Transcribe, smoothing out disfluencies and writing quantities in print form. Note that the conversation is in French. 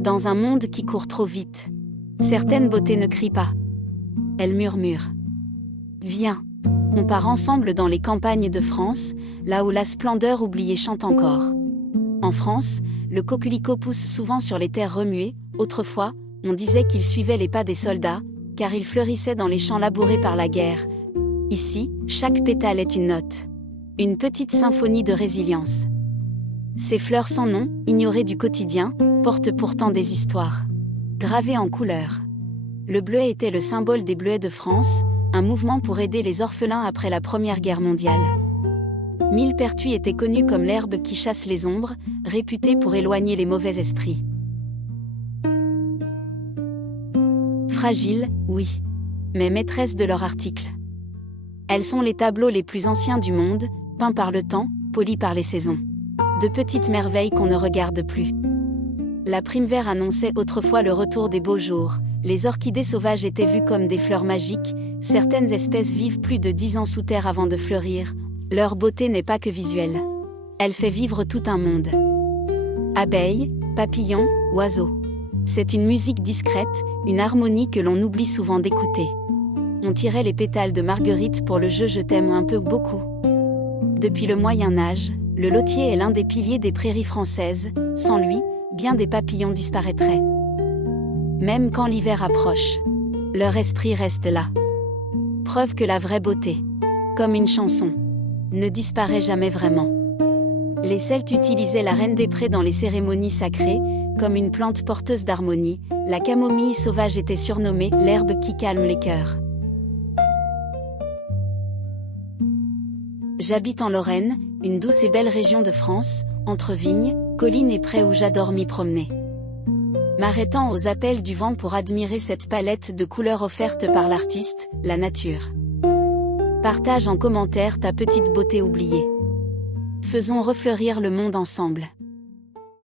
Dans un monde qui court trop vite, certaines beautés ne crient pas. Elles murmurent. Viens, on part ensemble dans les campagnes de France, là où la splendeur oubliée chante encore. En France, le coquelicot pousse souvent sur les terres remuées. Autrefois, on disait qu'il suivait les pas des soldats, car il fleurissait dans les champs labourés par la guerre. Ici, chaque pétale est une note. Une petite symphonie de résilience. Ces fleurs sans nom, ignorées du quotidien, portent pourtant des histoires. Gravées en couleurs. Le bleuet était le symbole des Bleuets de France, un mouvement pour aider les orphelins après la Première Guerre mondiale. Millepertuis était connu comme l'herbe qui chasse les ombres, réputée pour éloigner les mauvais esprits. Fragiles, oui, mais maîtresses de leur article. Elles sont les tableaux les plus anciens du monde, peints par le temps, polis par les saisons. De petites merveilles qu'on ne regarde plus. La primevère annonçait autrefois le retour des beaux jours. Les orchidées sauvages étaient vues comme des fleurs magiques. Certaines espèces vivent plus de 10 ans sous terre avant de fleurir. Leur beauté n'est pas que visuelle. Elle fait vivre tout un monde. Abeilles, papillons, oiseaux. C'est une musique discrète, une harmonie que l'on oublie souvent d'écouter. On tirait les pétales de marguerite pour le jeu Je t'aime un peu ou beaucoup. Depuis le Moyen-Âge, le lotier est l'un des piliers des prairies françaises. Sans lui, bien des papillons disparaîtraient. Même quand l'hiver approche, leur esprit reste là. Preuve que la vraie beauté, comme une chanson, ne disparaît jamais vraiment. Les Celtes utilisaient la reine des prés dans les cérémonies sacrées, comme une plante porteuse d'harmonie. La camomille sauvage était surnommée l'herbe qui calme les cœurs. J'habite en Lorraine, une douce et belle région de France, entre vignes, collines et prés où j'adore m'y promener. M'arrêtant aux appels du vent pour admirer cette palette de couleurs offerte par l'artiste, la nature. Partage en commentaire ta petite beauté oubliée. Faisons refleurir le monde ensemble.